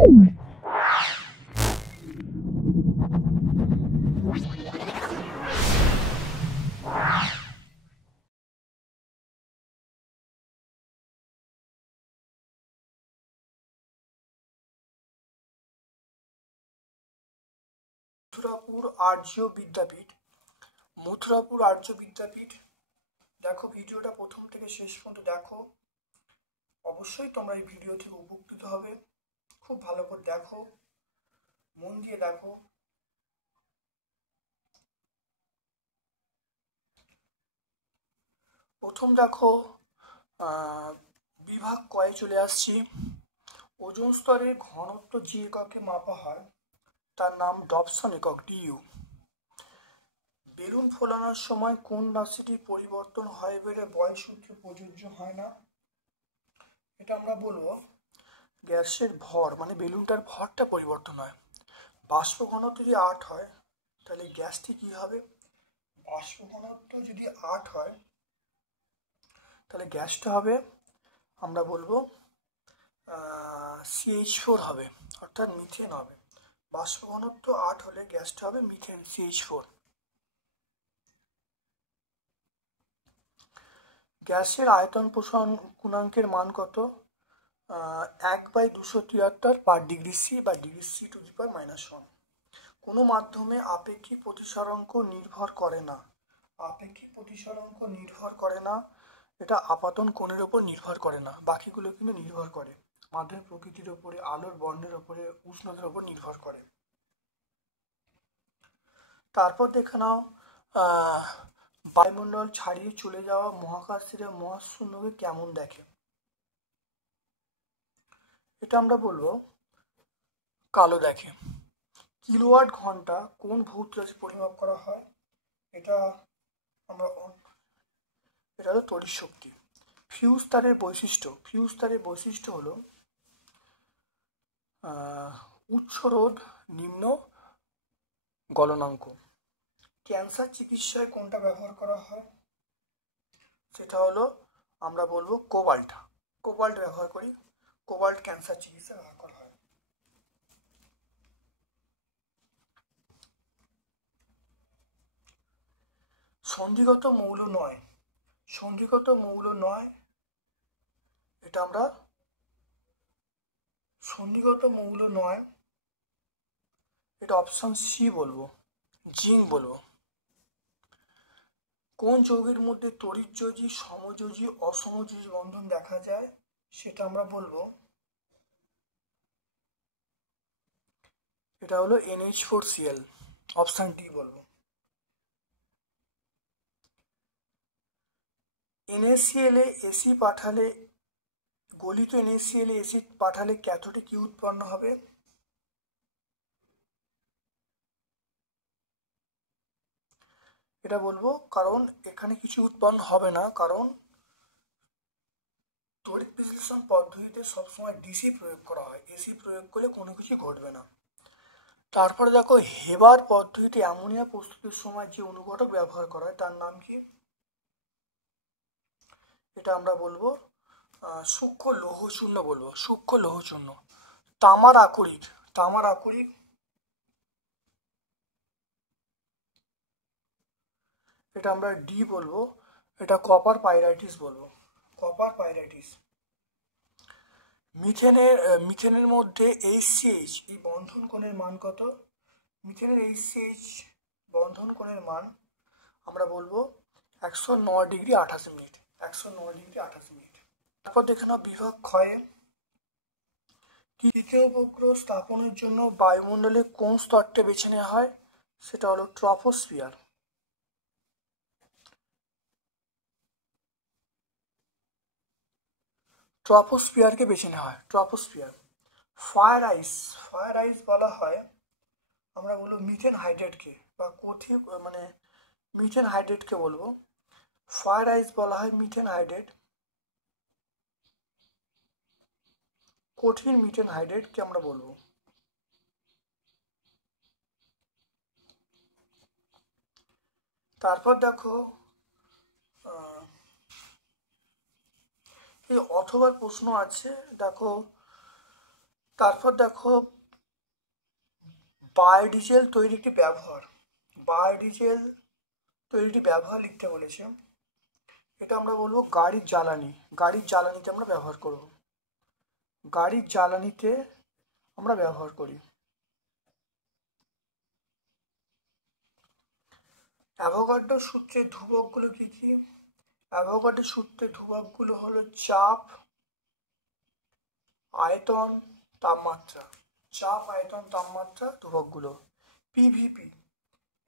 মথুরাপুর আর্য বিদ্যাপীঠ। মথুরাপুর আর্য বিদ্যাপীঠ, দেখো ভিডিওটা প্রথম থেকে শেষ পর্যন্ত দেখো, অবশ্যই তোমরা এই ভিডিও থেকে উপকৃত হবে। খুব ভালো করে দেখো, মন দিয়ে দেখো। প্রথম দেখো বিভাগ কয়ে চলে আসছি। ওজোন স্তরের ঘনত্ব যে এককে মাপা হয় তার নাম ডবসন একক, ডিইউ। বেলুন ফোলানোর সময় কোন রাশিটি পরিবর্তন হয় বলে বয়েল সূত্রে প্রযোজ্য হয় না? এটা আমরা বলবো গ্যাসের ভর, মানে বেলুনটার ভরটা পরিবর্তন হয়। বাষ্প ঘনত্ব যদি 8 হয় তাহলে গ্যাসটি কি হবে? বাষ্প ঘনত্ব যদি 8 হয় তাহলে গ্যাসটা হবে, আমরা বলবো CH4 হবে, অর্থাৎ মিথেন হবে। বাষ্প ঘনত্ব 8 হলে গ্যাসটা হবে মিথেন, CH4। গ্যাসের আয়তন পোষণ গুণাঙ্কের মান কত? 1/273 পার ডিগ্রি সি বা ডিগ্রি সি টু দি পাওয়ার -1। কোনো মাধ্যমে আপেক্ষিক প্রতিসরাঙ্ক নির্ভর করে না। আপেক্ষিক প্রতিসরাঙ্ক নির্ভর করে না, এটা আপাতন কোণের ওপর নির্ভর করে না, বাকিগুলো কিন্তু নির্ভর করে। মাধ্যমের প্রকৃতির ওপরে, আলোর বর্ণের ওপরে, উষ্ণতার ওপর নির্ভর করে। তারপর দেখে নাও বায়ুমণ্ডল ছাড়িয়ে চলে যাওয়া মহাকাশের মহাশূন্যকে কেমন দেখে? এটা আমরা বলবো কালো দেখে। কিলোওয়াট ঘন্টা কোন ভৌত রাশি পরিমাপ করা হয়? এটা হলো তড়িৎ শক্তি। ফিউজ তারের বৈশিষ্ট্য হলো উচ্চ রোধ, নিম্ন গলনাঙ্ক। ক্যান্সার চিকিৎসায় কোনটা ব্যবহার করা হয়? সেটা হলো আমরা বলবো কোবাল্ট ব্যবহার করি। কোবাল্ট ক্যান্সার চিকিৎসা ব্যবহার করা হয়। সন্ধিগত মৌল নয়, এটা আমরা সন্ধিগত মৌল নয়, এটা অপশন সি বলবো, জিঙ্ক বলবো। কোন যৌগের মধ্যে তড়িৎযোজী, সমযোজী, অসমযোজী বন্ধন দেখা যায়? সেটা আমরা বলবো এটা হলো NH4Cl, অপশন ডি বলবো। NaCl এ এসি পাঠালে, গলিত NaCl এ এসিড পাঠালে ক্যাথোডে কি উৎপন্ন হবে? এটা বলবো কারণ এখানে কিছু উৎপন্ন হবে না, কারণ তড়িৎ বিশ্লেষণ পদ্ধতিতে সবসময় ডিসি প্রয়োগ করা হয়, এসি প্রয়োগ করলে কোনো কিছু ঘটবে না। তারপরে দেখো হেবার পদ্ধতিতে অ্যামোনিয়া প্রস্তুতের সময় যে অনুঘটক ব্যবহার করা হয় তার নাম কি? এটা আমরা বলবো সূক্ষ্ম লৌহচূর্ণ বলবো, সূক্ষ্ম লৌহচূর্ণ। তামার আকরিক এটা আমরা ডি বলবো, এটা কপার পাইরাইটিস বলবো, কপার পাইরাইটিস। মিথেনের মধ্যে HCH এই বন্ধন কোণের মান কত? মিথেনের HCH বন্ধন কোণের মান আমরা বলবো 109°28'। 109°28'। তারপর দেখে নাও বিভাগ ক্ষয়ে তৃতীয় উপগ্রহ স্থাপনের জন্য বায়ুমণ্ডলে কোন স্তরটা বেছে নেওয়া হয়? সেটা হলো ট্রপোস্ফিয়ার। ট্রপোস্ফিয়ারকে বেছে নেওয়া হয়, ট্রপোস্ফিয়ার। ফায়ার আইস বলা হয়, আমরা বলবো মিথেন হাইড্রেটকে, বা মিথেন হাইড্রেটকে বলবো ফায়ার আইস বলা হয়। মিথেন হাইড্রেট, কঠিন মিথেন হাইড্রেটকে আমরা বলবো। তারপর দেখো এই অথবা প্রশ্ন আছে, দেখো তারপর দেখো বায়োডিজেল তৈরি একটি ব্যবহার, বায়োডিজেল তৈরিটি ব্যবহার লিখতে বলেছে। এটা আমরা বলবো গাড়ির জ্বালানি, গাড়ির জ্বালানিতে আমরা ব্যবহার করব, গাড়ির জ্বালানিতে আমরা ব্যবহার করি। অ্যাভোগাড্রো সূত্রের ধ্রুবকগুলো কি কি? অ্যাভোগাড্রো সূত্রের ধ্রুবকগুলো হলো চাপ, আয়তন, তাপমাত্রা। চাপ, আয়তন, তাপমাত্রা ধ্রুবকগুলো। পিভিপি,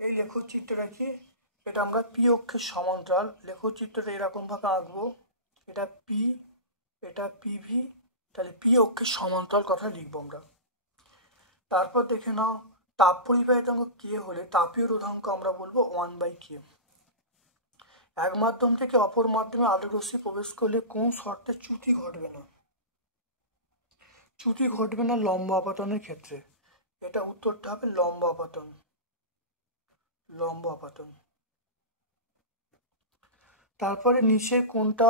এই লেখচিত্রটা কি? এটা আমরা পি অক্ষের সমান্তরাল লেখচিত্রটা এরকম ভাবে আঁকবো, এটা পি, এটা পিভি, তাহলে পি অক্ষের সমান্তরাল কথা লিখবো আমরা। তারপর দেখে নাও তাপ পরিবাহিতাঙ্ক কে হলে তাপীয় রোধাঙ্ক আমরা বলবো 1/k। এক মাধ্যম থেকে অপর মাধ্যমে আলোক রশ্মি প্রবেশ করলে কোন শর্তে চ্যুতি ঘটবে না? চ্যুতি ঘটবে না লম্ব আপাতনের ক্ষেত্রে। এটা উত্তরটা হবে লম্ব আপাতন, লম্ব আপাতন। তারপরে নিচে কোনটা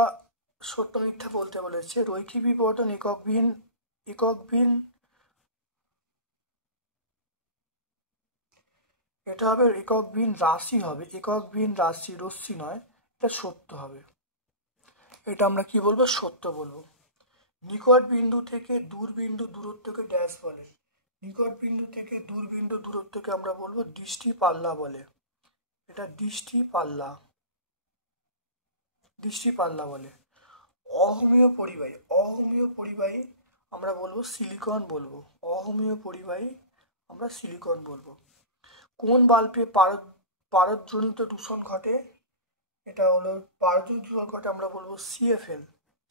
সত্য মিথ্যা বলতে বলেছে? রৈখিক বিবর্তন এককবিহীন, এককবিহীন, এটা হবে এককবিহীন রাশি হবে, এককবিহীন রাশি, রশ্মি নয়, এটা সত্য হবে। এটা আমরা কি বলবো? সত্য বলবো। নিকট বিন্দু থেকে দূর বিন্দু দূরত্বকে ড্যাশ বলে? নিকট বিন্দু থেকে দূর বিন্দু দূরত্বকে আমরা বলবো দৃষ্টি পাল্লা বলে। এটা দৃষ্টি পাল্লা, দৃষ্টি পাল্লা বলে। অহমীয় পরিবাহী, অহমীয় পরিবাহী আমরা বলবো সিলিকন বলবো, অহমীয় পরিবাহী আমরা সিলিকন বলবো। কোন বাল্বে পারদজনিত দূষণ ঘটে? এটা হলো পারদজনিত দূষণ ঘটে আমরা বলবো সিএফএল,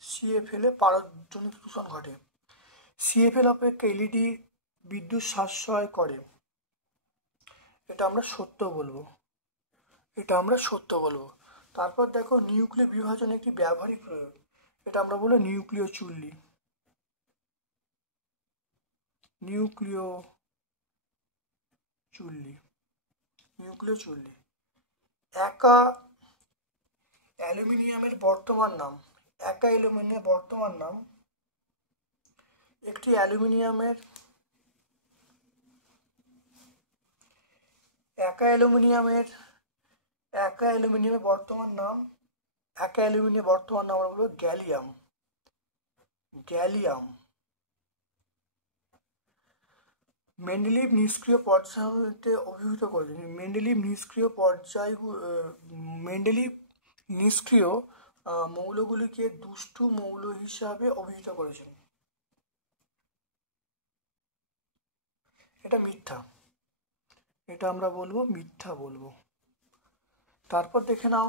সিএফএল এ পারদজনিত দূষণ ঘটে। সিএফএল অপেক্ষা এলইডি বিদ্যুৎ সাশ্রয় করে, এটা আমরা সত্য বলবো, এটা আমরা সত্য বলবো। তারপর দেখো নিউক্লিয় বিভাজন একটি ব্যবহারিক প্রয়োগ, এটা আমরা বলবো নিউক্লিয় চুল্লি, নিউক্লিয় চুল্লি, নিউক্লিয় চুল্লি। একা অ্যালুমিনিয়ামের বর্তমান নাম, একা অ্যালুমিনিয়ামের বর্তমান নাম, একটি অ্যালুমিনিয়ামের, একা অ্যালুমিনিয়ামের, একা অ্যালুমিনিয়ামের বর্তমান নাম, একা অ্যালুমিনিয়ামের বর্তমান নাম আমরা বলবো গ্যালিয়াম, গ্যালিয়াম। মেন্ডেলিভ নিষ্ক্রিয় পর্যায়তে অভিহিত করেছেন, মেন্ডেলিভ নিষ্ক্রিয় পর্যায়, মেন্ডেলিভ নিষ্ক্রিয় মৌলগুলিকে দুষ্টু মৌল হিসাবে অভিহিত করেছেন। এটা মিথ্যা, এটা আমরা বলবো মিথ্যা বলবো। তারপর দেখে নাও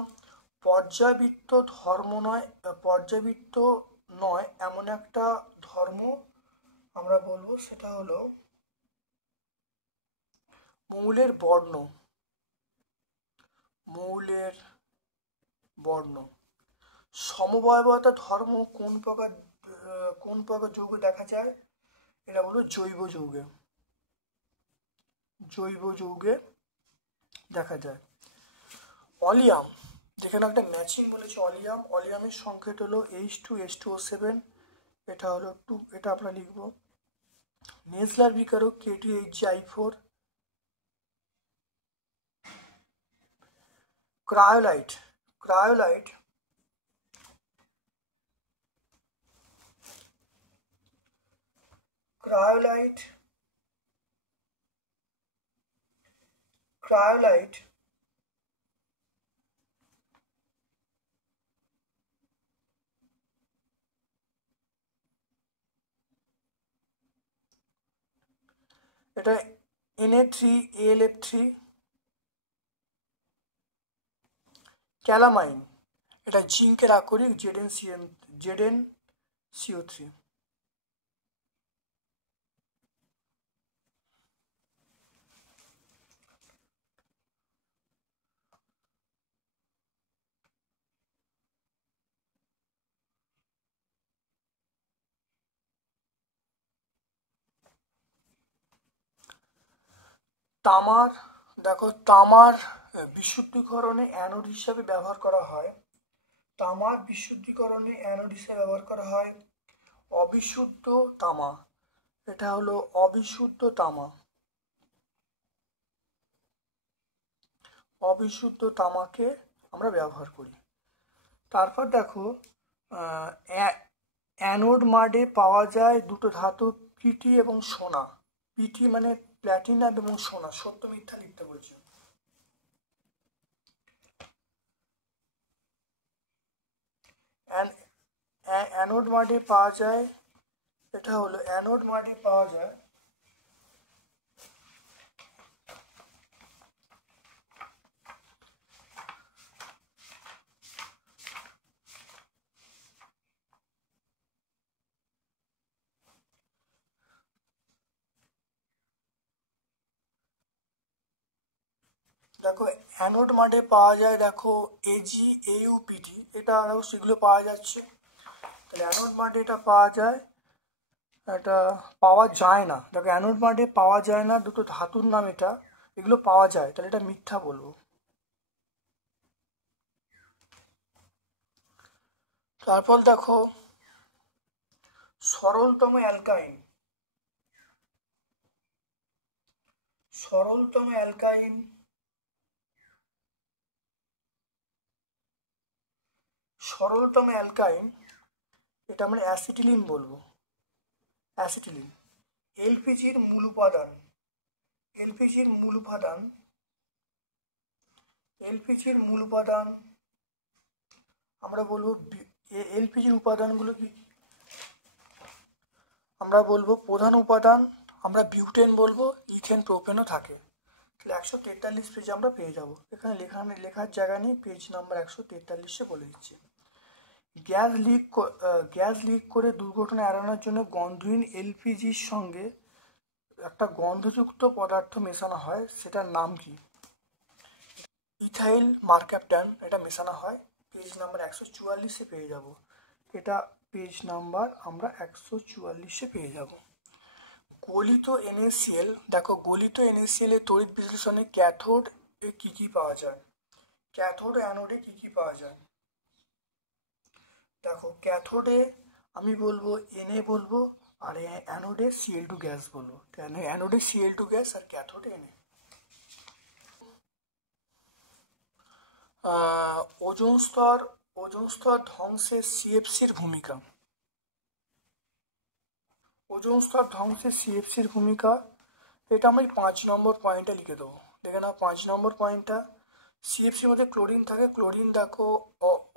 পর্যাবৃত্ত ধর্ম নয়, পর্যাবৃত্ত নয় এমন একটা ধর্ম আমরা বলবো, সেটা হলো মৌলের বর্ণ, মৌলের বর্ণ। সমবায়বতা ধর্ম কোন প্রকার যৌগে দেখা যায়? এটা বলবো জৈব যৌগে, জৈব যৌগে দেখা যায়। অলিয়াম, যেখানে একটা ম্যাচিং বলেছে অলিয়াম, অলিয়ামের সংকেত হলো H2H2O7, এটা হলো 2, এটা আমরা লিখবো। নেসলার বিকারক K2HgI4। Cryolite, cryolite, cryolite, cryolite এটা Na3AlF3। ক্যালামাইন, এটা জিঙ্কের আকরিক ZnCO3। তামার, দেখো তামার বিশুদ্ধীকরণে অ্যানোড হিসাবে ব্যবহার করা হয়, তামার বিশুদ্ধীকরণে অ্যানোড হিসাবে ব্যবহার করা হয় অবিশুদ্ধ তামা, এটা হলো অবিশুদ্ধ তামা। অবিশুদ্ধ তামাকে আমরা ব্যবহার করি। তারপর দেখো অ্যানোড মাডে পাওয়া যায় দুটো ধাতু পিটি এবং সোনা। পিটি মানে প্ল্যাটিনাম এবং সোনা। সত্য মিথ্যা লিখতে বলছি। অ্যানোড মাডে পাওয়া যায়, এটা হলো অ্যানোড মাডে পাওয়া যায় দেখো অ্যানোড মাডে পাওয়া যায়, দেখো এজি এইউপিটি, এটা দেখো সেগুলো পাওয়া যাচ্ছে। তাহলে অ্যানোড মাডে এটা পাওয়া যায়, এটা পাওয়া যায় না। দেখো অ্যানোড মাডে পাওয়া যায় না, দুটো ধাতুর নাম এটা, এগুলো পাওয়া যায়, তাহলে এটা মিথ্যা বলবো। তারপর দেখো সরলতম অ্যালকাইন। সরলতম অ্যালকাইন সরলতম অ্যালকাইন এটা আমরা অ্যাসিটিলিন বলবো। অ্যাসিটিলিন। এলপিজির মূল উপাদান। এলপিজির মূল উপাদান এলপিজির মূল উপাদান আমরা বলবো এলপিজির উপাদানগুলো কি আমরা বলবো? প্রধান উপাদান আমরা বিউটেন বলবো, ইথেন প্রোপেনও থাকে। তাহলে 143 পেজে আমরা পেয়ে যাব। এখানে লেখার জায়গা নেই, পেজ নাম্বার 143-এ বলে দিচ্ছি। গ্যাস লিক করে দুর্ঘটনা এড়ানোর জন্য গন্ধহীন এলপিজির সঙ্গে একটা গন্ধযুক্ত পদার্থ মেশানো হয়, সেটার নাম কি? ইথাইল মার্ক্যাপটান, এটা মেশানো হয়। পেজ নাম্বার 144-এ পেয়ে যাব। এটা পেজ নাম্বার আমরা 144-এ পেয়ে যাব। গলিত NaCl, দেখো গলিত NaCl এর তড়িৎ বিশ্লেষণে ক্যাথোড এ কি কি পাওয়া যায়? ক্যাথোড অ্যানোডে কি কি পাওয়া যায়? দেখো ক্যাথোডে আমি বলবো Na বলবো, আর অ্যানোডে Cl2 গ্যাস বলবো। অ্যানোডে Cl2 গ্যাস আর ক্যাথোডে Na। ওজোন স্তর ধ্বংসে সিএফসির ভূমিকা। ওজোন স্তর ধ্বংসে সিএফসির ভূমিকা, এটা আমি 5 নম্বর পয়েন্টে লিখে দেবো। দেখে নাও 5 নম্বর পয়েন্টটা। সিএফসির মধ্যে ক্লোরিন থাকে। ক্লোরিন দেখো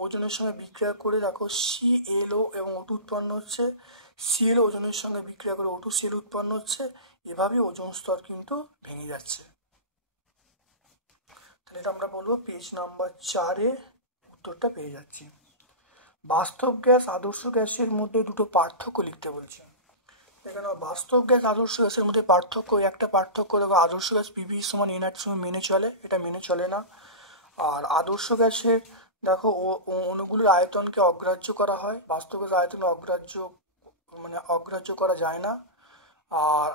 ওজনের সঙ্গে বিক্রিয়া করে দেখো ClO এবং O2 উৎপন্ন হচ্ছে। Cl ওজনের সঙ্গে বিক্রিয়া করে O2Cl উৎপন্ন হচ্ছে। এভাবে ওজোন স্তর কিন্তু ভেঙে যাচ্ছে। তাহলে এটা আমরা বলবো পেজ নাম্বার 4-এ উত্তরটা পেয়ে যাচ্ছি। বাস্তব গ্যাস আদর্শ গ্যাসের মধ্যে দুটো পার্থক্য লিখতে বলছি। এখানে বাস্তব গ্যাস আদর্শ গ্যাসের মধ্যে পার্থক্য, একটা পার্থক্য দেখো, আদর্শ গ্যাস পিভি সমান এনআরটি সমান মেনে চলে, এটা মেনে চলে না। আর আদর্শ গ্যাসের দেখো অণুগুলির আয়তনকে অগ্রাহ্য করা হয়, বাস্তব গ্যাস আয়তন অগ্রাহ্য করা যায় না। আর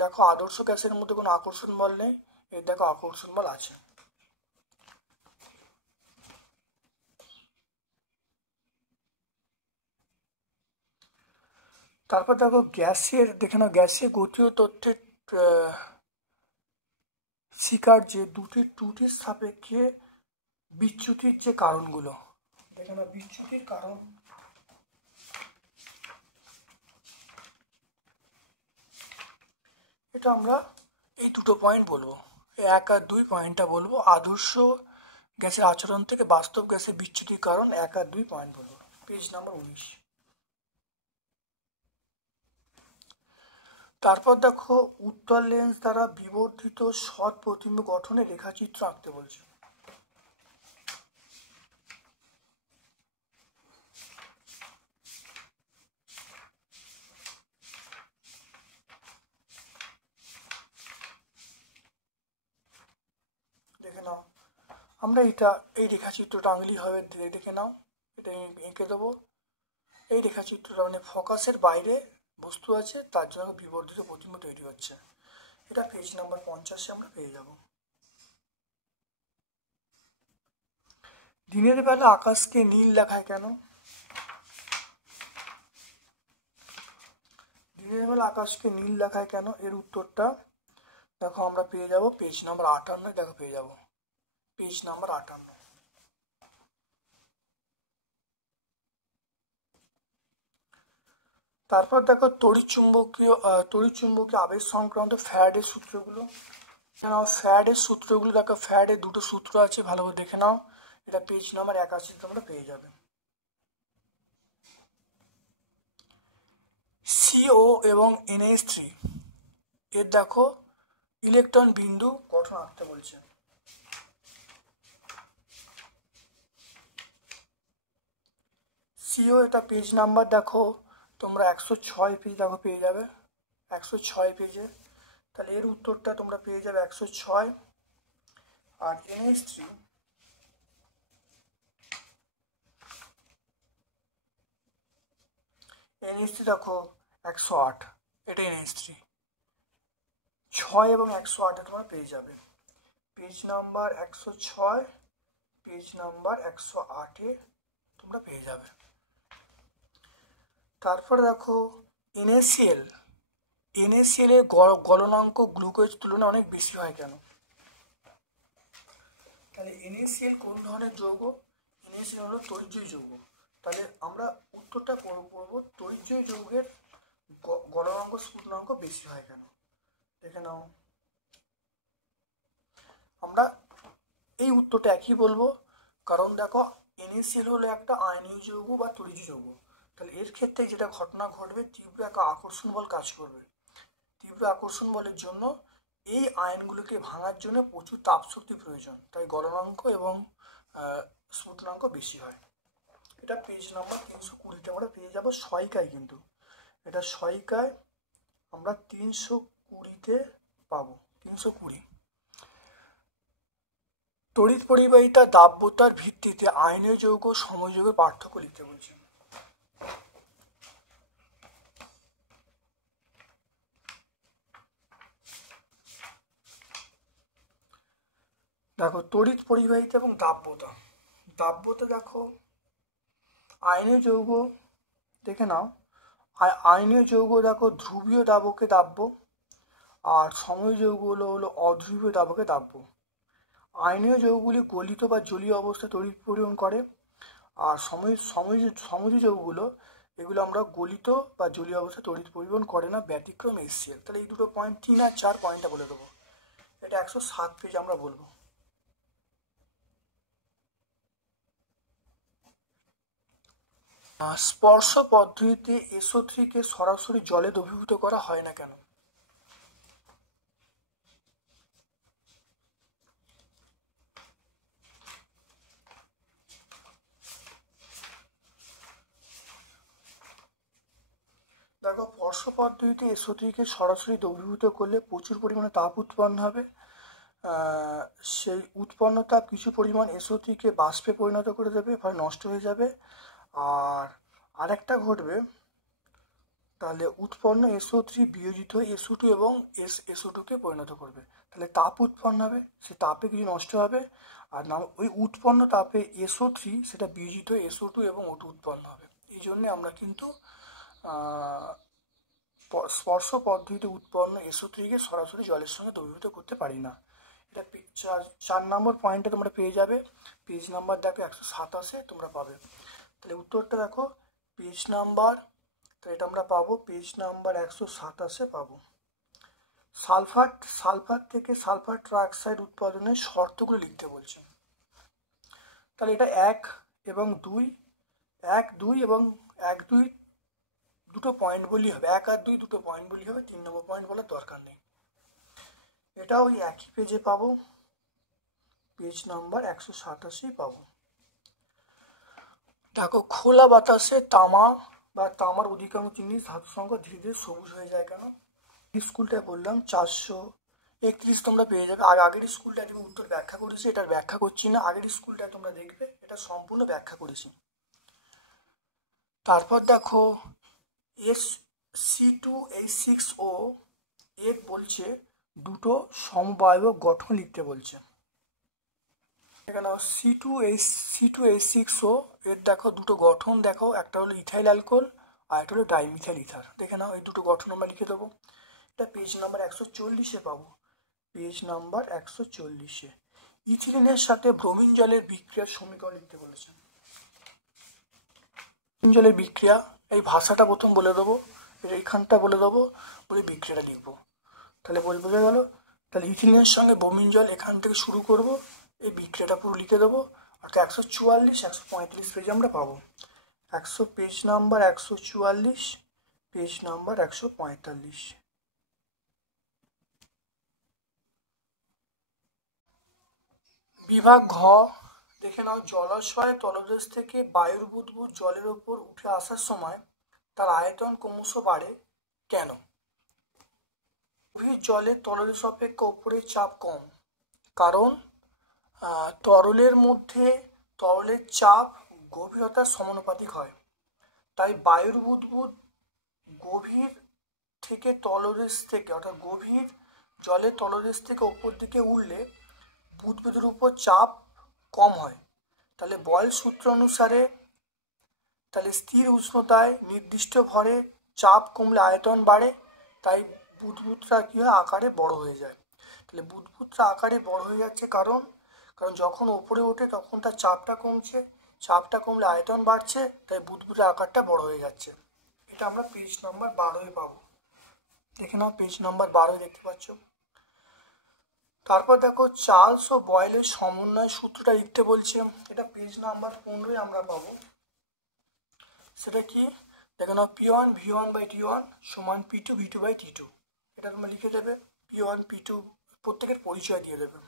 দেখো আদর্শ গ্যাসের মধ্যে কোনো আকর্ষণ বল নেই, এর দেখো আকর্ষণ বল আছে। তারপর দেখো গ্যাসের, দেখে নাও গ্যাসের গতীয় তথ্যের শিকার যে দুটি ত্রুটির সাপেক্ষে বিচ্যুতির যে কারণগুলো, দেখে নাও বিচ্যুতির কারণ। এটা আমরা এই দুটো পয়েন্ট বলবো, 1 আর 2 পয়েন্টটা বলবো। আদর্শ গ্যাসের আচরণ থেকে বাস্তব গ্যাসের বিচ্যুতির কারণ 1 আর 2 পয়েন্ট বলবো। Page number 19। তারপর দেখো উত্তল লেন্স দ্বারা বিবর্ধিত সৎ প্রতিবিম্ব গঠনের রেখাচিত্র আঁকতে বলছে। দেখে নাও, আমরা এই রেখাচিত্রটা আঙুলি হবে দেখে নাও, এটা এঁকে দেবো। এই রেখাচিত্রটা মানে ফোকাসের বাইরে বস্তু আছে, তার জন্য বিবর্ধিত প্রতিবিম্ব তৈরি হচ্ছে। এটা পেজ নাম্বার 50-এ আমরা পেয়ে যাব। দিনের বেলা আকাশকে নীল দেখায় কেন? আকাশকে নীল দেখায় কেন, এর উত্তরটা দেখো আমরা পেয়ে যাব পেজ নাম্বার 58। দেখো পেয়ে যাব পেজ নাম্বার 58। তারপর দেখো তড়িৎচুম্বকীয় আবেশ সংক্রান্ত ফ্যারাডের সূত্রগুলো। ফ্যারাডের সূত্রগুলো দেখো, ফ্যারাডের দুটো সূত্র আছে, ভালো করে দেখে নাও। এটা পেজ নাম্বার 81 তোমরা পেয়ে যাবে। CO এবং NH3 এর দেখো ইলেকট্রন বিন্দু গঠন আঁকতে বলছে। CO এটা পেজ নাম্বার দেখো তোমরা 106 পেজ দেখো পেয়ে যাবে 106 পেজে। তাহলে এর উত্তরটা তোমরা পেয়ে যাবে 106। আর NH3 দেখো 108, এটা NH3। 6 এবং 108 তোমরা পেয়ে যাবে পেজ নাম্বার 106, পেজ নাম্বার 108 তোমরা পেয়ে যাবে। তারপর দেখো NaCl এর গলনাঙ্ক গ্লুকোজের তুলনায় অনেক বেশি হয় কেন? তাহলে NaCl কোন ধরনের যৌগ? NaCl হলো তড়িৎজয়ী যৌগ। তাহলে আমরা উত্তরটা করব তড়িৎজয়ী যৌগের গলনাঙ্ক স্ফুটনাঙ্ক বেশি হয় কেন, দেখে নাও। আমরা এই উত্তরটা একই বলবো, কারণ দেখো NaCl হলো একটা আয়নীয় যৌগ বা তড়িৎজয়ী যৌগ। তাহলে এর ক্ষেত্রে যেটা ঘটনা ঘটবে, তীব্র একটা আকর্ষণ বল কাজ করবে। তীব্র আকর্ষণ বলের জন্য এই আয়নগুলোকে ভাঙার জন্য প্রচুর তাপশক্তি প্রয়োজন, তাই গলনাঙ্ক এবং স্ফুটনাঙ্ক বেশি হয়। এটা পেজ নাম্বার 320 আমরা পেয়ে যাবো সহায়িকায়, কিন্তু এটা সহায়িকায় আমরা 320-তে পাবো 320। তড়িৎ পরিবাহিতা দাব্যতার ভিত্তিতে আয়নীয় যৌগ সমযৌগের পার্থক্য লিখতে বলছি। দেখো তড়িৎ পরিবাহিতা এবং দাব্যতা দেখো আয়নীয় যৌগ দেখে নাও। আয়নীয় যৌগ দেখো ধ্রুবীয় দাবকে দাব্য, আর সময় যৌগগুলো হলো অধ্রুবীয় দাবকে দাব্য। আয়নীয় যৌগগুলি গলিত বা জলীয় অবস্থায় তড়িৎ পরিবহন করে, আর সমযোজী যৌগগুলো এগুলো আমরা গলিত বা জলীয় অবস্থায় তড়িৎ পরিবহন করে না, ব্যতিক্রম HCl। তাহলে এই দুটো পয়েন্ট 3 আর 4 পয়েন্টটা বলে দেবো। এটা 107 পেজ আমরা বলবো। স্পর্শ পদ্ধতিতে SO3 কে সরাসরি জলে দ্রবীভূত করা হয় না কেন? দেখো স্পর্শ পদ্ধতিতে SO3 কে সরাসরি দ্রবীভূত করলে প্রচুর পরিমাণে তাপ উৎপন্ন হবে। সেই উৎপন্ন তাপ কিছু পরিমাণ SO3 কে বাষ্পে পরিণত করে দেবে, ফলে নষ্ট হয়ে যাবে। আর আরেকটা ঘটবে, তাহলে উৎপন্ন SO3 বিয়োজিত SO2 এবং SO2 কে পরিণত করবে, তাহলে তাপ উৎপন্ন হবে, সে তাপে কিছু নষ্ট হবে। আর না ওই উৎপন্ন তাপে SO3 সেটা বিয়োজিত SO2 এবং O2 উৎপন্ন হবে। এই জন্যে আমরা কিন্তু স্পর্শ পদ্ধতিতে উৎপন্ন SO3 কে সরাসরি জলের সঙ্গে দ্রবীভূত করতে পারি না। এটা 4 নম্বর পয়েন্টে তোমরা পেয়ে যাবে, পেজ নাম্বার দেখো 127 তোমরা পাবে। তাহলে উত্তরটা দেখো পেজ নাম্বার, তো এটা আমরা পাবো পেজ নাম্বার 127 পাবো। সালফার থেকে সালফার ট্রাইঅক্সাইড উৎপাদনের শর্তগুলো লিখতে বলছে। তাহলে এটা 1 এবং 2 এবং 1, 2 দুটো পয়েন্ট বলি হবে, 1 আর 2 দুটো পয়েন্ট বলি হবে, 3 নম্বর পয়েন্ট বলার দরকার নেই। এটা ওই একই পেজে পাবো, পেজ নাম্বার 187 পাবো। দেখো খোলা বাতাসে তামা বা তামার অধিকাংশ জিনিস ধাতু সংখ্যা ধীরে ধীরে সবুজ হয়ে যায় কেন? স্কুলটায় বললাম 431 তোমরা পেয়ে যাবে। আগের স্কুলটায় আমি উত্তর ব্যাখ্যা করেছি, এটার ব্যাখ্যা করছি না। আগের স্কুলটায় তোমরা দেখবে, এটা সম্পূর্ণ ব্যাখ্যা করেছি। তারপর দেখো C2H6O এর বলছে দুটো সমবায়ব গঠন লিখতে বলছে। এখানে C2H6O এর দেখো দুটো গঠন দেখো, একটা হলো ইথাইল অ্যালকোহল আর এটা হলো ডাইমিথাইল ইথার। দেখে নাও এই দুটো গঠন আমরা লিখে দেবো। এটা পেজ নাম্বার 140 পাবো, পেজ নাম্বার 140। ইথিলিনের সাথে ব্রোমিন জলের বিক্রিয়ার সমীকরণ লিখতে বলেছেন। ব্রোমিন জলের বিক্রিয়া, এই ভাষাটা প্রথম বলে দেবো, এইখানটা বলে দেবো, বলে বিক্রিয়াটা লিখবো, তাহলে বোঝা গেল। তাহলে ইথিলিনের সঙ্গে ব্রোমিন জল এখান থেকে শুরু করব, এই বিক্রিয়াটা পুরো লিখে দেবো। অর্থাৎ 144 145 পেজ আমরা পাবো। Page number 144, page number 145। বিভাগ ঘ, দেখে নাও, জলাশয় তলদেশ থেকে বায়ুর বুদবুদ জলের ওপর উঠে আসার সময় তার আয়তন ক্রমশ বাড়ে কেন? গভীর জলের তলদেশ অপেক্ষা ওপরের চাপ কম, কারণ তরলের মধ্যে তরলের চাপ গভীরতার সমানুপাতিক হয়। তাই বায়ুর বুদবুদ গভীর থেকে তলদেশ থেকে, অর্থাৎ গভীর জলের তলদেশ থেকে ওপর দিকে উঠলে বুদবুদের উপর চাপ কম হয়। তাহলে বয়েল সূত্র অনুসারে তাহলে স্থির উষ্ণতায় নির্দিষ্ট ভরে চাপ কমলে আয়তন বাড়ে, তাই বুদবুদটা কী হয়, আকারে বড় হয়ে যায়। তাহলে বুদবুদটা আকারে বড় হয়ে যাচ্ছে কারণ যখন ওপরে ওঠে তখন তার চাপটা কমছে, চাপটা কমলে আয়তন বাড়ছে, তাই বুদবুদের আকারটা বড় হয়ে যাচ্ছে। এটা আমরা পেজ নাম্বার 12 পাবো। দেখে নাও পেজ নাম্বার 12 দেখতে পাচ্ছ। তারপর দেখো চার্লস ও বয়েলের সমন্বয় সূত্রটা লিখতে বলছে, এটা পেজ নাম্বার 15 আমরা পাবো। সেটা কি, দেখে নাও, P1 V1/T1 সমান P2 V2/T2। এটা তোমরা লিখে দেবে, P1 P2 প্রত্যেকের পরিচয় দিয়ে দেবে।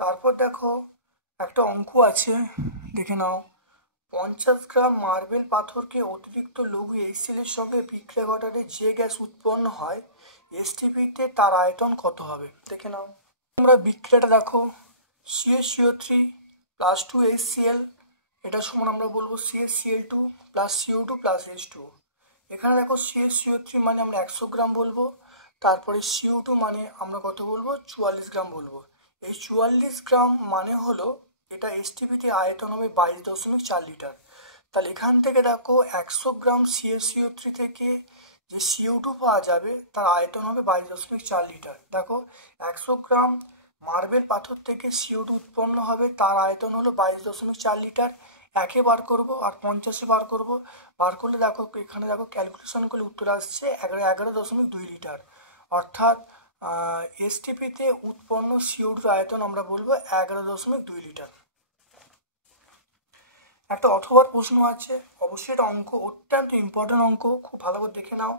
তারপর দেখো একটা অঙ্ক আছে, দেখে নাও, 50 গ্রাম মার্বেল পাথরকে অতিরিক্ত লঘু HCl এর সঙ্গে বিক্রিয়া ঘটালে যে গ্যাস উৎপন্ন হয় STP-তে তার আয়তন কত হবে? দেখে নাও, তোমরা বিক্রিয়াটা দেখো, CaCO3 + 2 HCl, এটা সমান আমরা বলবো CaCl2 + CO2 + H2O। এখানে দেখো CaCO3 মানে আমরা 100 গ্রাম বলবো, তারপরে CO2 মানে আমরা কত বলবো, 44 গ্রাম বলবো। এই 44 গ্রাম মানে হলো এটা STP-তে আয়তন হবে 22.4 লিটার। তাহলে এখান থেকে দেখো 100 গ্রাম CaCO3 থেকে যে CO2 পাওয়া যাবে তার আয়তন হবে 22.4 লিটার। দেখো 100 গ্রাম মার্বেল পাথর থেকে CO2 উৎপন্ন হবে, তার আয়তন হলো 22.4 লিটার। একে বার করব আর 50-এ বার করব, বার করলে দেখো এখানে দেখো ক্যালকুলেশন করলে উত্তর আসছে 11.2 লিটার। অর্থাৎ STP-তে উৎপন্ন CO2 আয়তন আমরা বলবো 11.2 লিটার। একটা অথবার প্রশ্ন আছে, অবশ্যই এটা অঙ্ক, অত্যন্ত ইম্পর্টেন্ট অঙ্ক, খুব ভালো করে দেখে নাও।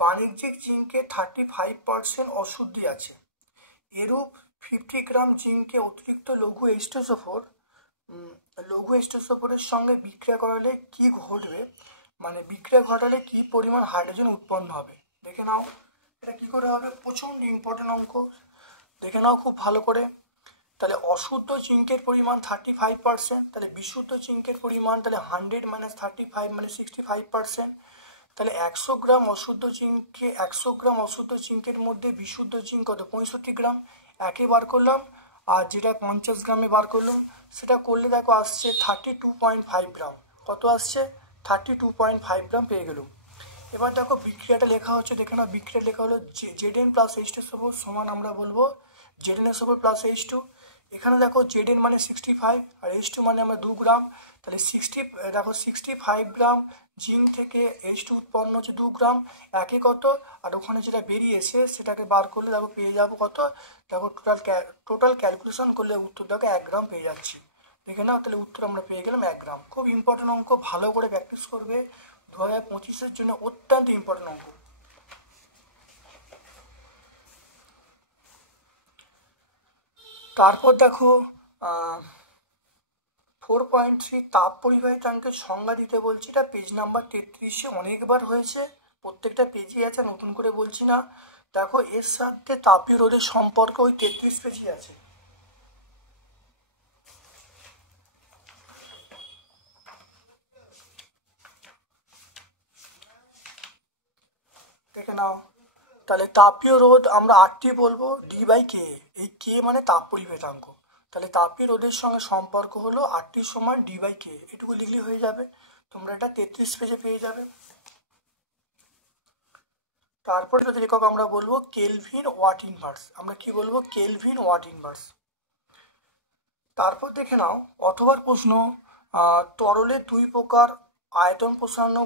বাণিজ্যিক জিঙ্কে 35% অশুদ্ধি আছে, এরূপ 50 গ্রাম জিঙ্কে অতিরিক্ত লঘু H2SO4-এর সঙ্গে বিক্রিয়া করালে কি ঘটবে, মানে বিক্রিয়া ঘটালে কি পরিমাণ হাইড্রোজেন উৎপন্ন হবে? দেখে নাও এটা কি করে হবে, প্রচণ্ড ইম্পর্টেন্ট অঙ্ক, দেখে নাও খুব ভালো করে। তাহলে অশুদ্ধ জিঙ্কের পরিমাণ 35%, তাহলে বিশুদ্ধ জিঙ্কের পরিমাণ তাহলে 100 - 35 মানে 65%। তাহলে 100 গ্রাম অশুদ্ধ জিঙ্কের মধ্যে বিশুদ্ধ জিঙ্ক কত, 65 গ্রাম। একে বার করলাম আর যেটা 50 গ্রামে বার করলাম সেটা করলে দেখো আসছে 32.5 গ্রাম। কত আসছে, 32.5 গ্রাম পেয়ে গেলাম। এবার দেখো বিক্রিয়াটা লেখা হচ্ছে, দেখে নাও বিক্রিয়া লেখা হলো Zn + H2SO4 সমান আমরা বলবো ZnSO4 + H2। এখানে দেখো Zn মানে 65 আর H2 মানে আমরা 2 গ্রাম, তাহলে 65 গ্রাম জিঙ্ক থেকে H2 উৎপন্ন হচ্ছে 2 গ্রাম। একে কত আর ওখানে যেটা বেরিয়েছে সেটাকে বার করলে দেখো পেয়ে যাবো কত, দেখো টোটাল ক্যালকুলেশন করলে উত্তর দেখো 1 গ্রাম পেয়ে যাচ্ছি। দেখে নাও তাহলে উত্তর আমরা পেয়ে গেলাম 1 গ্রাম। খুব ইম্পর্টেন্ট অঙ্ক, ভালো করে প্র্যাকটিস করবে, 2025-এর জন্য অত্যন্ত ইম্পর্টেন্ট অঙ্ক। তারপর দেখো 4.3 তাপ পরিবাহিতাঙ্কের সংজ্ঞা দিতে বলছি, এটা পেজ নাম্বার 33-এ অনেকবার হয়েছে, প্রত্যেকটা পেজে আছে, নতুন করে বলছি না। দেখো এর সাথে তাপীয় রোধের সম্পর্ক ওই 33 পেজে আছে। দেখে নাও, তাহলে তাপীয় রোধ আমরা RT বলবো, D/K, এই K মানে তাপ পরিবাহিতাঙ্ক। তাহলে তাপীয় রোধের সঙ্গে সম্পর্ক হলো RT = D/K, এটুকু লিখলে হয়ে যাবে। তোমরা এটা 33 পেজে পেয়ে যাবে। তারপরে যদি লেখক আমরা বলবো কেলভিন ওয়াট ইনভার্স, আমরা কি বলবো কেলভিন ওয়াট ইনভার্স। তারপর দেখে নাও অথবা প্রশ্ন, তরলের দুই প্রকার আয়তন প্রসারণ,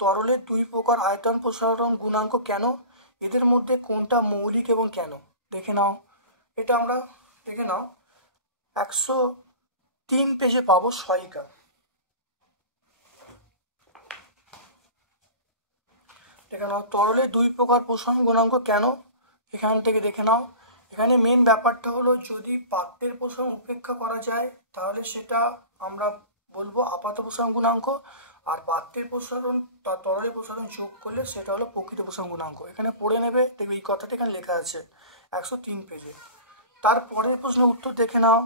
তরলের দুই প্রকার আয়তন প্রসারণ গুণাঙ্ক কেন, এদের মধ্যে কোনটা মৌলিক এবং কেন। দেখে নাও এটা আমরা দেখে নাও 103 পেজে পাবো সহায়িকা। দেখে নাও তরলের দুই প্রকার প্রসারণ গুণাঙ্ক কেন, এখান থেকে দেখে নাও। এখানে মেন ব্যাপারটা হলো যদি পাত্রের প্রসারণ উপেক্ষা করা যায় তাহলে সেটা আমরা বলবো আপাত প্রসারণ গুণাঙ্ক, আর পাত্রের প্রসারণ বা তরলের প্রসারণ যোগ করলে সেটা হলো প্রকৃত প্রসারণ গুণাঙ্ক। এখানে পড়ে নেবে, দেখবে এই কথাটা এখানে লেখা আছে 103 পেজে। তারপরের প্রশ্নের উত্তর দেখে নাও,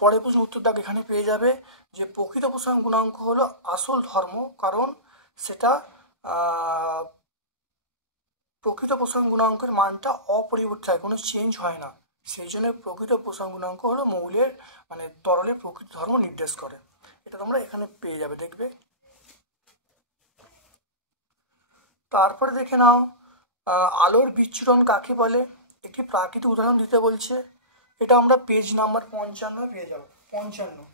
পরের প্রশ্নের উত্তর দেখো এখানে পেয়ে যাবে যে প্রকৃত প্রসারণ গুণাঙ্ক হলো আসল ধর্ম, কারণ সেটা প্রকৃত প্রসারণ গুণাঙ্কের মানটা অপরিবর্তিত হয়, কোনো চেঞ্জ হয় না, সেই জন্য প্রকৃত প্রসারণ গুণাঙ্ক হলো মৌলের মানে তরলের প্রকৃত ধর্ম নির্দেশ করে। এটা তোমরা এখানে পেয়ে যাবে দেখবে। তারপরে দেখে নাও আলোর বিচ্ছুরণ কাকে বলে, একটি প্রাকৃতিক উদাহরণ দিতে বলছে। এটা আমরা পেজ নাম্বার 55 পেয়ে যাব। 55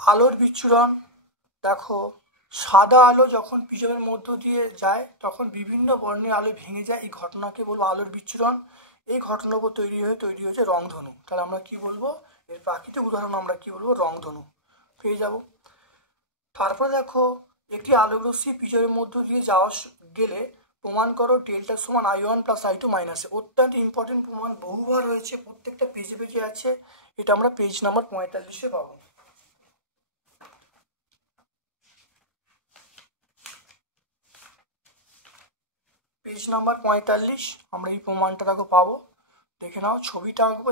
আলোর বিচ্ছুরণ। দেখো সাদা আলো যখন প্রিজমের মধ্য দিয়ে যায় তখন বিভিন্ন বর্ণের আলো ভেঙে যায়, এই ঘটনাকে বলবো আলোর বিচ্ছুরণ। এই ঘটনার উপর তৈরি হয়েছে রংধনু। তাহলে আমরা কি বলবো, এর প্রাকৃতিক উদাহরণ আমরা কি বলবো রংধনু পেয়ে যাব। তারপরে দেখো একটি আলোকরশ্মি প্রিজমের মধ্য দিয়ে যাওয়া গেলে প্রমাণ করো ডেল্টা সমান I1 প্লাস I2 মাইনাস। অত্যন্ত ইম্পর্টেন্ট প্রমাণ, বহুবার হয়েছে, প্রত্যেকটা পেজে পেজে আছে। এটা আমরা পেজ নাম্বার 45-এ পাবো। পেজ নাম্বার 45 আমরা এই প্রমাণটা দেখো পাবো। দেখে নাও ছবিটা আঁকবো,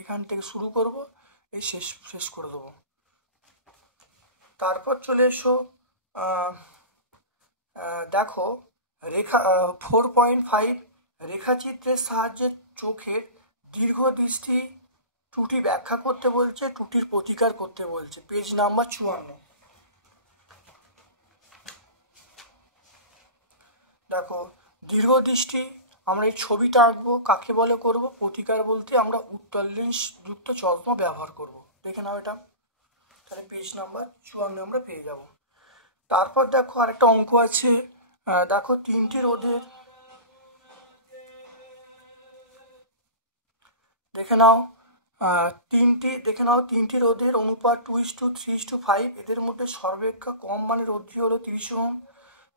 এখান থেকে শুরু করব, এই শেষ করে দেবো। তারপর চলে এসো দেখো রেখা 4.5 রেখাচিত্রের সাহায্যে চোখের দীর্ঘ দৃষ্টি ত্রুটি ব্যাখ্যা করতে বলছে, ত্রুটির প্রতিকার করতে বলছে। পেজ নাম্বার 54 দেখো দীর্ঘ দৃষ্টি আমরা এই ছবিটা আঁকবো, কাকে বলে করব, প্রতিকার বলতে আমরা উত্তল লেন্স যুক্ত চশমা ব্যবহার করব। দেখে নাও এটা, তাহলে পেজ নাম্বার 54 আমরা পেয়ে যাব। তারপর দেখো আরেকটা অঙ্ক আছে, দেখো তিনটি রোধের, দেখে নাও তিনটি রোধের অনুপাত 2:3:5, এদের মধ্যে সর্বাপেক্ষা কম মানের রোধটি হলো 30 ওহম।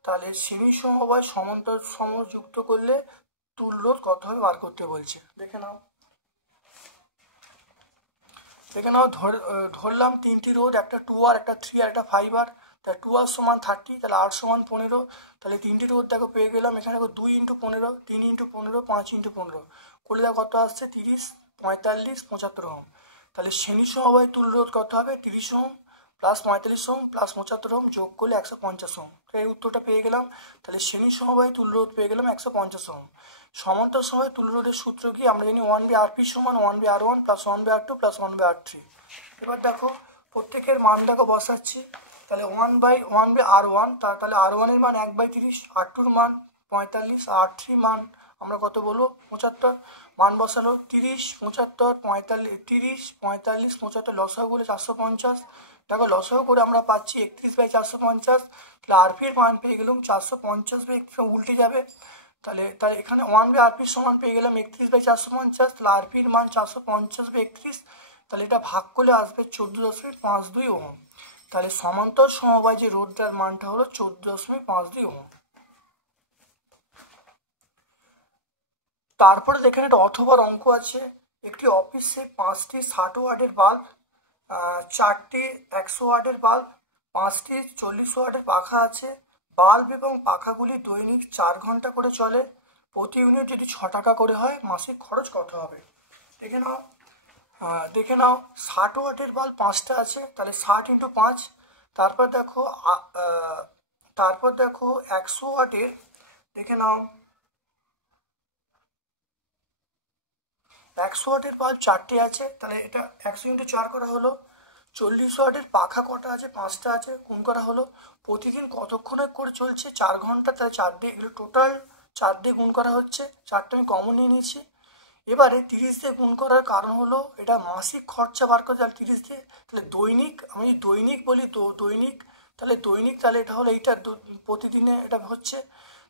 তাহলে শ্রেণী সমবায় সমান্তর যুক্ত করলে তুল্য রোধ কত হবে বার করতে বলছে। দেখে নাও ধরলাম তিনটি রোধ, একটা 2R, একটা 3R, একটা 5R। তাহলে 2R সমান 30, তাহলে R সমান 15। তাহলে তিনটি রোধ দেখো পেয়ে গেলাম। এখানে দেখো 2 × 15, 3 × 15, 5 × 15 করলে দেখো কত আসছে 30, 45, 75 ওহম। তাহলে শ্রেণী সমবায় তুল্য রোধ কত হবে 30 ohm plus 45 ohm plus 75 ohm যোগ করলে 150 ওহম। এই উত্তরটা পেয়ে গেলাম। তাহলে শ্রেণী সমবায় তুল্য রোধ পেয়ে গেলাম 150 ওহম। সমান্তর সমবায় তুল্য রোধের সূত্র কি, আমরা জানি 1/Rp সমান 1/R1 plus 1/R2 plus 1/R3। এবার দেখো প্রত্যেকের মান দেখো বসাচ্ছি। তাহলে 1/R1, তাহলে R1 এর মান 1/30, R2 মান 45, R3 মান আমরা কত বলবো 75। মান বসালো 30, 75, 45, 30, 45, 75 লসাগু করে 450। দেখো লসাগু করে আমরা পাচ্ছি 31/450। তাহলে আরপির মান পেয়ে গেলাম 450/31, উল্টে যাবে। তাহলে এখানে 1/Rp সমান পেয়ে গেলাম 31/450। তাহলে আরপির মান 450/31, তাহলে এটা ভাগ করলে আসবে 14.52 ওহম। তাহলে সমান্তর সমবায় যে রোধটার মানটা হলো 14.52 ওহম। তারপরে দেখেন একটা অথবার অঙ্ক আছে, একটি অফিসে 5টি 60 ওয়াটের বাল্ব, 4টি 100 ওয়াটের বাল্ব, 5টি 40 ওয়াটের পাখা আছে। বাল্ব এবং পাখাগুলি দৈনিক 4 ঘন্টা করে চলে, প্রতি ইউনিট যদি 6 টাকা করে হয় মাসিক খরচ কত হবে। দেখে নাও 60 ওয়াটের বাল্ব 5টা আছে, তাহলে 60 × 5। তারপর দেখো 100 ওয়াটের, দেখে নাও 100 ওয়াটের বাল্ব 4টে আছে, তাহলে এটা 100 × 4 করা হলো। 40 ওয়াটের পাখা কটা আছে? 5টা আছে, গুণ করা হলো। প্রতিদিন কতক্ষণে করে চলছে? 4 ঘন্টা, তাহলে 4 দিয়ে এগুলো টোটাল 4 দিয়ে গুণ করা হচ্ছে। 4টা আমি কমন নিয়ে নিয়েছি। এবারে 30 দিয়ে গুণ করার কারণ হলো এটা মাসিক খরচা বার করে, তাহলে 30 দিয়ে, তাহলে দৈনিক, আমি দৈনিক বলি দৈনিক, তাহলে দৈনিক, তাহলে এটা হলো এইটা প্রতিদিনে এটা হচ্ছে,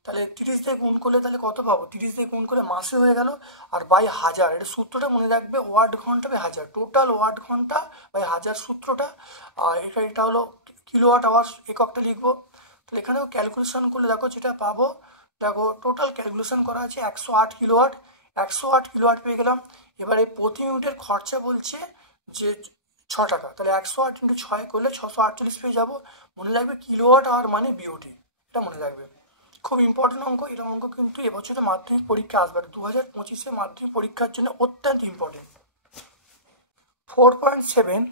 তাহলে 30 দিয়ে গুণ করলে তাহলে কত পাবো? 30 দিয়ে গুণ করে মাসে হয়ে গেল। আর বাই হাজার, এটা সূত্রটা মনে রাখবে, ওয়াট ঘন্টা বাই হাজার, টোটাল ওয়াট ঘন্টা বাই হাজার সূত্রটা। আর এটা হলো কিলোওয়াট আওয়ার এককটা লিখবো। তাহলে এখানেও ক্যালকুলেশন করলে দেখো যেটা পাবো, দেখো টোটাল ক্যালকুলেশন করা আছে 108 কিলোওয়াট। 108 কিলোওয়াট পেয়ে গেলাম। এবারে প্রতি ইউনিটের খরচা বলছে যে 6 টাকা, তাহলে 108 × 6 করলে 648 পেয়ে যাবো। মনে রাখবে কিলোওয়াট আওয়ার মানে বিওটি, এটা মনে রাখবে, খুব ইম্পর্টেন্ট অঙ্ক। এরকম অঙ্ক কিন্তু এবছরে মাধ্যমিক পরীক্ষা আসবে, 2025-এ মাধ্যমিক পরীক্ষার জন্য অত্যন্ত ইম্পর্টেন্ট। 4.7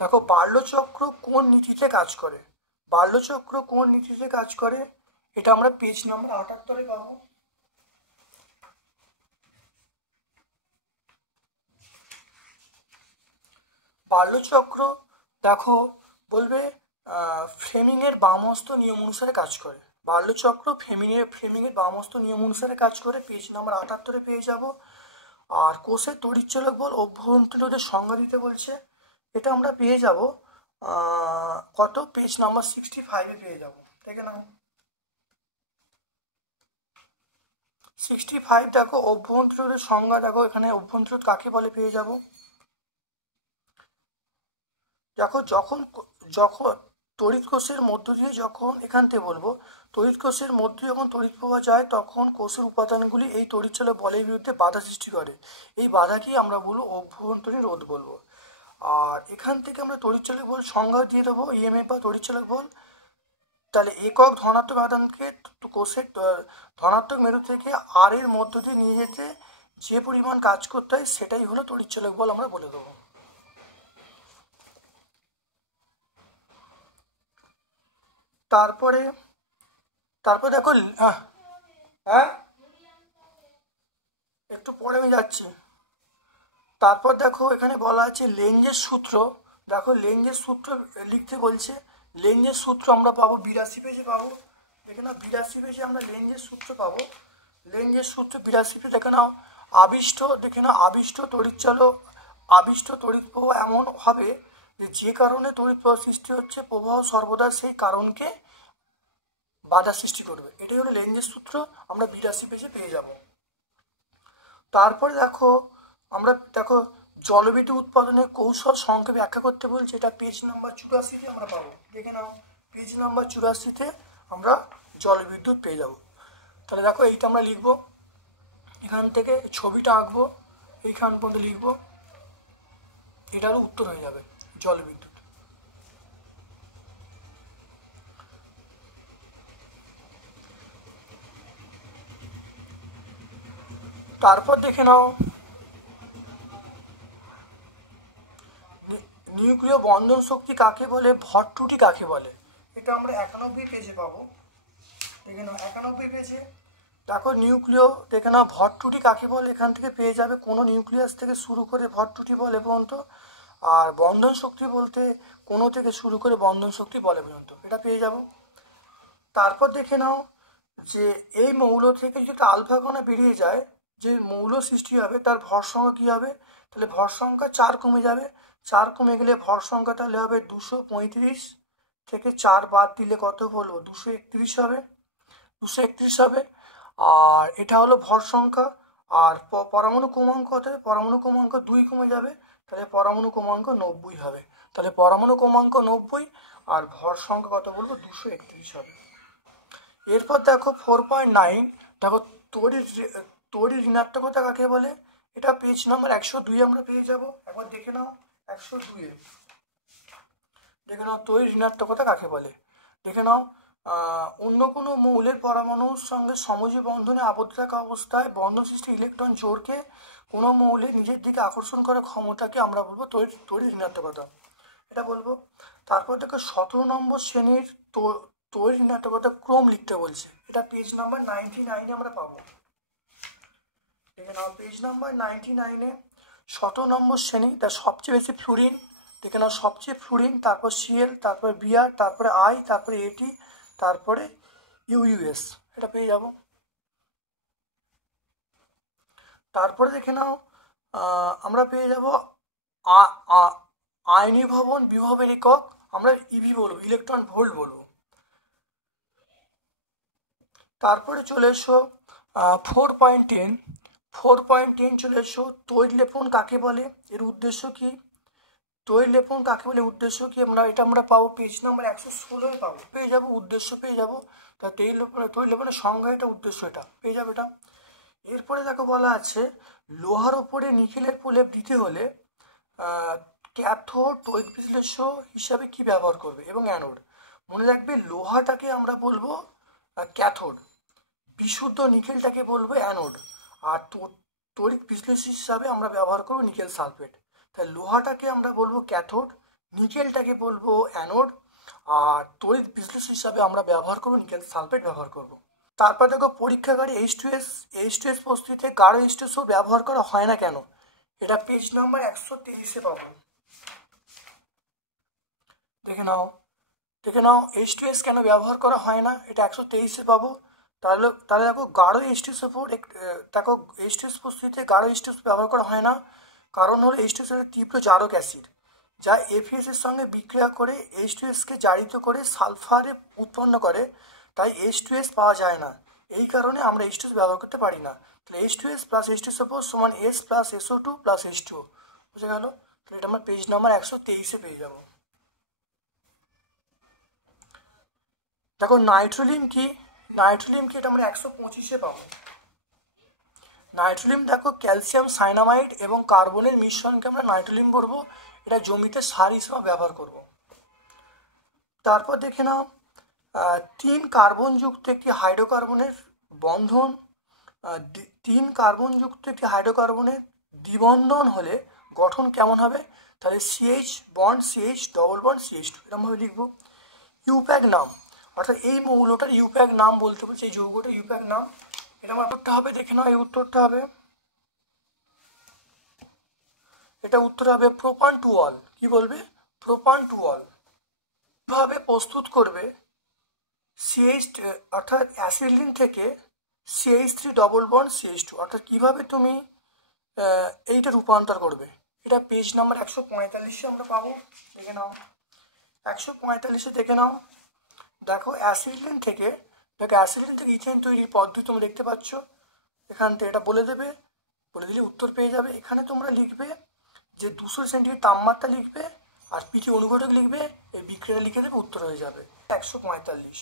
দেখো, বার্লোচক্র কোন নীতিতে কাজ করে? বার্লোচক্র কোন নীতিতে কাজ করে? এটা আমরা পেজ নাম্বার 78-এ পাবো। বার্লোচক্র দেখো বলবে ফ্লেমিংয়ের বামহস্ত নিয়ম অনুসারে কাজ করে। বার্লোচক্র ফ্লেমিংয়ের বামহস্ত নিয়ম অনুসারে কাজ করে, পেজ নাম্বার 78-এ পেয়ে যাব। আর কোষের তড়িৎচালক বল অভ্যন্তরীণ রোধের সংজ্ঞা দিতে বলছে, এটা আমরা পেয়ে যাব কত? পেজ নাম্বার 65-এ পেয়ে যাব। দেখে নাও 65। দেখো অভ্যন্তরীণ রোধের সংজ্ঞা, দেখো এখানে অভ্যন্তরীণ রোধ কাকে বলে পেয়ে যাব। দেখো যখন যখন তড়িৎ কোষের মধ্য দিয়ে, যখন এখান থেকে বলবো তড়িৎ কোষের মধ্যে যখন তড়িৎ প্রবাহ যায়, তখন কোষের উপাদানগুলি এই তড়িৎচালক বলের বিরুদ্ধে বাধা সৃষ্টি করে। এই বাধাকেই আমরা বলবো অভ্যন্তরীণ রোধ বলবো। আর এখান থেকে আমরা তড়িৎচালক বল সংজ্ঞা দিয়ে দেবো, ইএমএফ বা তড়িৎচালক বল। তাহলে একক ধনাত্মক আধানকে কোষের ধনাত্মক মেরু থেকে আর এর মধ্য দিয়ে নিয়ে যেতে যে পরিমাণ কাজ করতে হয়, সেটাই হলো তড়িৎচালক বল, আমরা বলে দেবো। তারপরে দেখো, হ্যাঁ একটু পরে আমি যাচ্ছি। তারপর দেখো এখানে বলা আছে লেঞ্জের সূত্র। দেখো লেঞ্জের সূত্র লিখতে বলছে। লেঞ্জের সূত্র আমরা পাবো 82 পেজে পাবো। দেখে নাও 82 পেজে আমরা লেঞ্জের সূত্র পাবো। লেঞ্জের সূত্র 82 পেজে দেখে নাও। আবিষ্ট তড়িৎ প্রবাহ এমন হবে যে কারণে তড়িৎ প্রবাহ সৃষ্টি হচ্ছে, প্রবাহ সর্বদা সেই কারণকে বাধা সৃষ্টি করবে। এটাই হলো লেঞ্জের সূত্র, আমরা 82 পেজে পেয়ে যাব। তারপরে দেখো জলবিদ্যুৎ উৎপাদনের কৌশল সংক্ষেপে ব্যাখ্যা করতে বলছে, এটা পেজ নাম্বার 84-তে আমরা পাবো। দেখে নাও পেজ নাম্বার 84-তে আমরা জলবিদ্যুৎ পেয়ে যাব। তাহলে দেখো এইটা আমরা লিখবো, এখান থেকে ছবিটা আঁকবো, এইখান পর্যন্ত লিখবো, এটা হলো উত্তর হয়ে যাবে জলবিদ্যুৎ। তারপর দেখে নাও নিউক্লিয় বন্ধন শক্তি কাকে বলে, ভর ত্রুটি কাকে বলে? এটা আমরা 91 পেজে পাবো। দেখে নাও 91 পেজে। দেখো নিউক্লিয়, দেখে নাও ভর ত্রুটি কাকে বলে, এখান থেকে পেয়ে যাবে কোনো নিউক্লিয়াস থেকে শুরু করে ভর ত্রুটি বলে পর্যন্ত। আর বন্ধন শক্তি বলতে কোনো থেকে শুরু করে বন্ধন শক্তি বলে পর্যন্ত, এটা পেয়ে যাব। তারপর দেখে নাও যে এই মৌল থেকে যদি আলফা কণা বেরিয়ে যায়, যে মৌল সৃষ্টি হবে তার ভর সংখ্যা কী হবে? তাহলে ভর সংখ্যা 4 কমে যাবে। 4 কমে গেলে ভর সংখ্যা তাহলে হবে 235, থেকে 4 বাদ দিলে কত বলবো? 231 হবে। 231 হবে। আর এটা হলো ভর সংখ্যা। আর পরমাণু ক্রমাঙ্ক কত হবে? পরমাণু ক্রমাঙ্ক 2 কমে যাবে, তাহলে পরমাণু ক্রমাঙ্ক 90 হবে। তাহলে পরমাণু ক্রমাঙ্ক 90 আর ভর সংখ্যা কত বলবো? 231 হবে। এরপর দেখো 4.9, দেখো তড়িৎ ঋণাত্মকতা কাকে বলে? এটা পেজ নাম্বার 102 আমরা পেয়ে যাব। একবার দেখে নাও 102-এ। দেখে নাও তড়িৎ ঋণাত্মকতা কাকে বলে। দেখে নাও অন্য কোনো মৌলের পরমাণুর সঙ্গে সমযোজী বন্ধনে আবদ্ধ থাকা অবস্থায় বন্ধন সৃষ্টি ইলেকট্রন জোড়কে কোনো মৌলের নিজের দিকে আকর্ষণ করার ক্ষমতাকে আমরা বলবো তড়িৎ ঋণাত্মকতা, এটা বলবো। তারপর দেখো 17 নম্বর শ্রেণীর তড়িৎ ঋণাত্মকতা ক্রম লিখতে বলছে, এটা পেজ নাম্বার 99-এ আমরা পাবো। দেখে নাও পেজ নাম্বার 99-এ 17 নম্বর শ্রেণী, তার সবচেয়ে বেশি ফ্লুরিন, দেখে নাও সবচেয়ে ফ্লুরিন, তারপর সিএল, তারপরে বিআর, তারপরে আই, তারপরে এটি, তারপরে ইউইউএস, এটা পেয়ে যাব। তারপরে দেখে নাও আমরা পেয়ে যাব আয়নীভবন বিভবের একক, আমরা ইভি বলবো, ইলেকট্রন ভোল্ট বলবো। তারপরে চলে এসো 4.10, 4.10 চলে এসো তৈললেপন কাকে বলে, এর উদ্দেশ্য কি, তৈললেপন কাকে বলে, উদ্দেশ্য কি, আমরা পাবো পেজ নাম্বার 116 পাবো, পেয়ে যাবো, উদ্দেশ্য পেয়ে যাবো। তা তৈললেপনের সংজ্ঞা, এটা উদ্দেশ্য, এটা পেয়ে যাবে এটা। এরপরে দেখো বলা আছে লোহার ওপরে নিকেলের প্রলেপ দিতে হলে ক্যাথোড তড়িৎ বিশ্লেষ্য হিসাবে কি ব্যবহার করবে, এবং অ্যানোড। মনে রাখবে লোহাটাকে আমরা বলবো ক্যাথোড, বিশুদ্ধ নিকেলটাকে বলবো অ্যানোড, আর তড়িৎ বিশ্লেষ্য হিসাবে আমরা ব্যবহার করবো নিকেল সালফেট। তাই লোহাটাকে আমরা বলবো ক্যাথোড, নিকেলটাকে বলবো অ্যানোড, আর তড়িৎ বিশ্লেষ্য হিসাবে আমরা ব্যবহার করবো নিকেল সালফেট ব্যবহার করব। তারপর দেখো পরীক্ষাগারে H2S প্রস্তুতিতে গাঢ় H2SO ব্যবহার করা হয় না কেন, এটা পেজ নাম্বার 123 পাবো। দেখে নাও H2S কেন ব্যবহার করা হয় না, এটা 123 পাবো। তাহলে দেখো গাঢ় H2SO, দেখো H2S প্রস্তুতিতে গাঢ় H2SO ব্যবহার করা হয় না, কারণ হলো H2S একটা তীব্র জারক অ্যাসিড, যা FeS এর সঙ্গে বিক্রিয়া করে H2S-কে জারিত করে সালফারে উৎপন্ন করে, তাই H2S পাওয়া যায় না। এই কারণে আমরা H2S ব্যবহার করতে পারি না। তাহলে H2S প্লাস H2SO4 সমান S plus SO2 plus H2O, বুঝে গেল। তাহলে এটা আমরা পেজ নাম্বার 123 পেয়ে যাব। দেখো নাইট্রোলিম কি, এটা আমরা 125 পাবো। নাইট্রোলিম দেখো ক্যালসিয়াম সাইনামাইড এবং কার্বনের মিশ্রণকে আমরা নাইট্রোলিম বলবো, এটা জমিতে সার হিসেবে ব্যবহার করব। তারপর দেখে নাও 3 কার্বনযুক্ত একটি হাইড্রোকার্বনের বন্ধন, 3 কার্বনযুক্ত একটি হাইড্রোকার্বনের দ্বিবন্ধন হলে গঠন কেমন হবে, তাহলে CH bond CH double bond CH2, এরকমভাবে লিখবো। ইউপ্যাক নাম, অর্থাৎ এই মৌলটার ইউপ্যাক নাম বলতে বলছে, এই যৌগটার ইউপ্যাক নাম, এটা আমার উত্তরটা হবে, দেখে নাও এই উত্তরটা হবে, এটা উত্তর হবে প্রোপান টু অল। কি বলবে, প্রোপান টু অল। কিভাবে প্রস্তুত করবে CH, অর্থাৎ অ্যাসিডিন থেকে CH3 ডবল বন্ড CH2, অর্থাৎ কিভাবে তুমি এইটা রূপান্তর করবে, এটা পেজ নাম্বার 145 আমরা পাবো। দেখে নাও 145 দেখে নাও। দেখো অ্যাসিডিন থেকে ইথেন তৈরির পদ্ধতি তোমরা দেখতে পাচ্ছ, এখান থেকে এটা বলে দিলে উত্তর পেয়ে যাবে। এখানে তোমরা লিখবে যে 200 সেন্টিগ্রেড তাপমাত্রা লিখবে, আর পিটি অনুঘটক লিখবে, এই বিক্রিয়া লিখে দেবে, উত্তর হয়ে যাবে 145।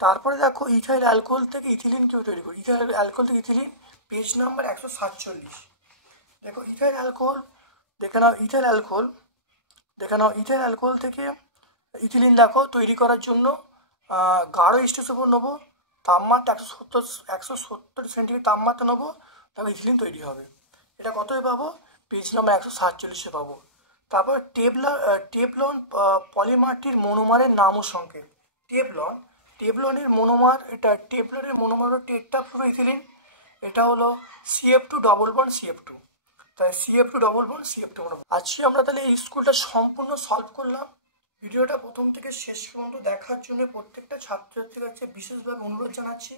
তারপরে দেখো ইথাইল অ্যালকোহল থেকে ইথিলিন কেউ তৈরি করি, ইথাইল অ্যালকোহল থেকে ইথিলিন, পেজ নাম্বার 147। দেখো ইথাইল অ্যালকোহল, দেখে নাও ইথাইল অ্যালকোহল থেকে ইথিলিন দেখো তৈরি করার জন্য গাঢ় H2SO4 নেবো, তাপমাত্রা 170 সেন্টিগ্রেড তাপমাত্রা নেবো, তারপর ইথিলিন তৈরি হবে। এটা কতই পাবো, পেজ নাম্বার 147 পাবো। তারপর টেফলন পলিমারটির মনোমারের নাম ও সংকেত। টেফলনের মনোমার, এটা টেফলনের মনোমার হলো টেট্রাফ্লুরোইথিলিন, এটা হলো CF2 ডবল বন্ড CF2, তাই CF2 ডবল বন্ড CF2। আজকে আমরা তাহলে এই স্কুলটা সম্পূর্ণ সলভ করলাম। ভিডিওটা প্রথম থেকে শেষ পর্যন্ত দেখার জন্য প্রত্যেকটা ছাত্রছাত্রীর কাছে বিশেষভাবে অনুরোধ জানাচ্ছি।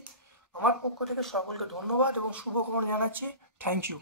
আমার পক্ষ থেকে সকলকে ধন্যবাদ এবং শুভকামনা জানাচ্ছি। Thank you.